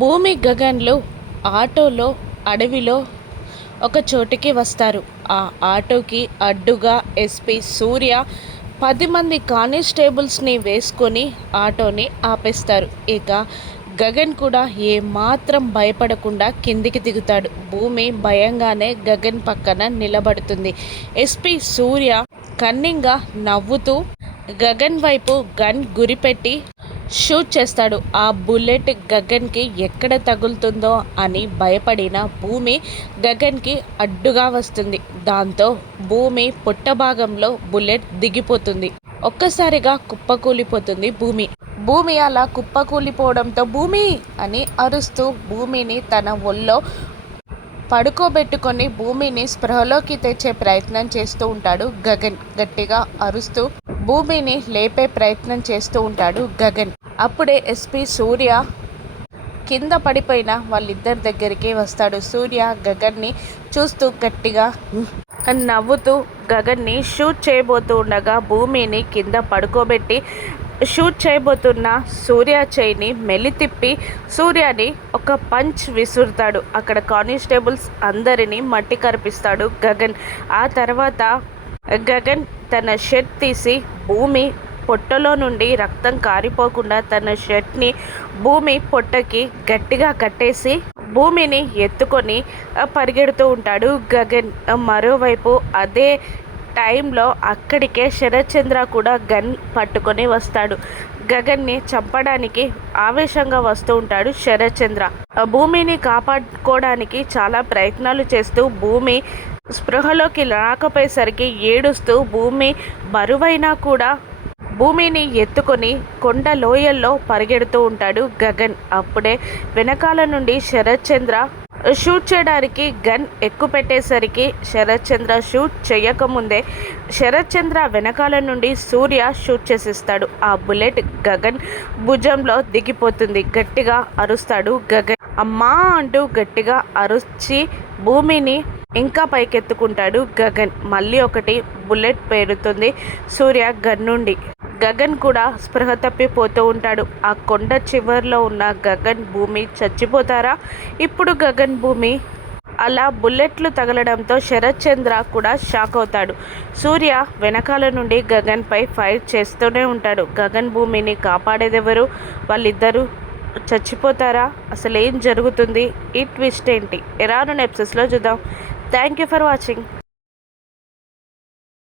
భూమి గగన్లు ఆటోలో అడవిలో ఒక చోటికి వస్తారు. ఆ ఆటోకి అడ్డుగా ఎస్పీ సూర్య 10 మంది కానిస్టేబుల్స్ని వేసుకొని ఆటోని ఆపేస్తారు. ఇక గగన్ కూడా ఏమాత్రం భయపడకుండా కిందికి దిగుతాడు. భూమి భయంగానే గగన్ పక్కన నిలబడుతుంది. ఎస్పీ సూర్య కన్నింగా నవ్వుతూ గగన్ వైపు గన్ గురిపెట్టి షూట్ చేస్తాడు. ఆ బుల్లెట్ గగన్కి ఎక్కడ తగులుతుందో అని భయపడిన భూమి గగన్కి అడ్డుగా వస్తుంది. దాంతో భూమి పుట్ట భాగంలో బుల్లెట్ దిగిపోతుంది. ఒక్కసారిగా కుప్పకూలిపోతుంది భూమి. భూమి అలా కుప్పకూలిపోవడంతో భూమి అని అరుస్తూ భూమిని తన ఒళ్ళో పడుకోబెట్టుకొని భూమిని స్పృహలోకి తెచ్చే ప్రయత్నం చేస్తూ ఉంటాడు గగన్. గట్టిగా అరుస్తూ భూమిని లేపే ప్రయత్నం చేస్తూ ఉంటాడు గగన్. అప్పుడే ఎస్పీ సూర్య కింద పడిపోయిన వాళ్ళిద్దరి దగ్గరికి వస్తాడు. సూర్య గగన్ని చూస్తూ గట్టిగా నవ్వుతూ గగన్ని షూట్ చేయబోతూ ఉండగా భూమిని కింద పడుకోబెట్టి షూట్ చేయబోతున్న సూర్య చేయిని మెలితిప్పి సూర్యని ఒక పంచ్ విసురుతాడు. అక్కడ కానిస్టేబుల్స్ అందరినీ మట్టి కరిపిస్తాడు గగన్. ఆ తర్వాత గగన్ తన షర్ట్ తీసి భూమి పొట్టలో నుండి రక్తం కారిపోకుండా తన షర్ట్ని భూమి పొట్టకి గట్టిగా కట్టేసి భూమిని ఎత్తుకొని పరిగెడుతూ ఉంటాడు గగన్. మరోవైపు అదే టైంలో అక్కడికే శరత్చంద్ర కూడా గన్ పట్టుకొని వస్తాడు. గగన్ని చంపడానికి ఆవేశంగా వస్తూ ఉంటాడు శరత్చంద్ర. భూమిని కాపాడుకోవడానికి చాలా ప్రయత్నాలు చేస్తూ భూమి స్పృహలోకి రాకపోయేసరికి ఏడుస్తూ భూమి బరువైనా కూడా భూమిని ఎత్తుకొని కొండ లోయల్లో పరిగెడుతూ ఉంటాడు గగన్. అప్పుడే వెనకాల నుండి శరత్చంద్ర షూట్ చేయడానికి గన్ ఎక్కుపెట్టేసరికి శరత్చంద్ర షూట్ చేయకముందే శరత్చంద్ర వెనకాల నుండి సూర్య షూట్ చేసేస్తాడు. ఆ బుల్లెట్ గగన్ భుజంలో దిగిపోతుంది. గట్టిగా అరుస్తాడు గగన్. అమ్మా అంటూ గట్టిగా అరుచి భూమిని ఇంకా పైకెత్తుకుంటాడు గగన్. మళ్ళీ ఒకటి బుల్లెట్ పేరుతుంది సూర్య గన్ నుండి. గగన్ కూడా స్పృహ తప్పిపోతూ ఉంటాడు. ఆ కొండ చివర్లో ఉన్న గగన్ భూమి చచ్చిపోతారా? ఇప్పుడు గగన్ భూమి అలా బుల్లెట్లు తగలడంతో శరత్చంద్ర కూడా షాక్ అవుతాడు. సూర్య వెనకాల నుండి గగన్పై ఫైర్ చేస్తూనే ఉంటాడు. గగన్ భూమిని కాపాడేదెవరు? వాళ్ళిద్దరూ చచ్చిపోతారా? అసలు ఏం జరుగుతుంది? ఈ ట్విస్ట్ ఏంటి? రానున్న ఎపిసోడ్స్లో చూద్దాం. Thank you for watching.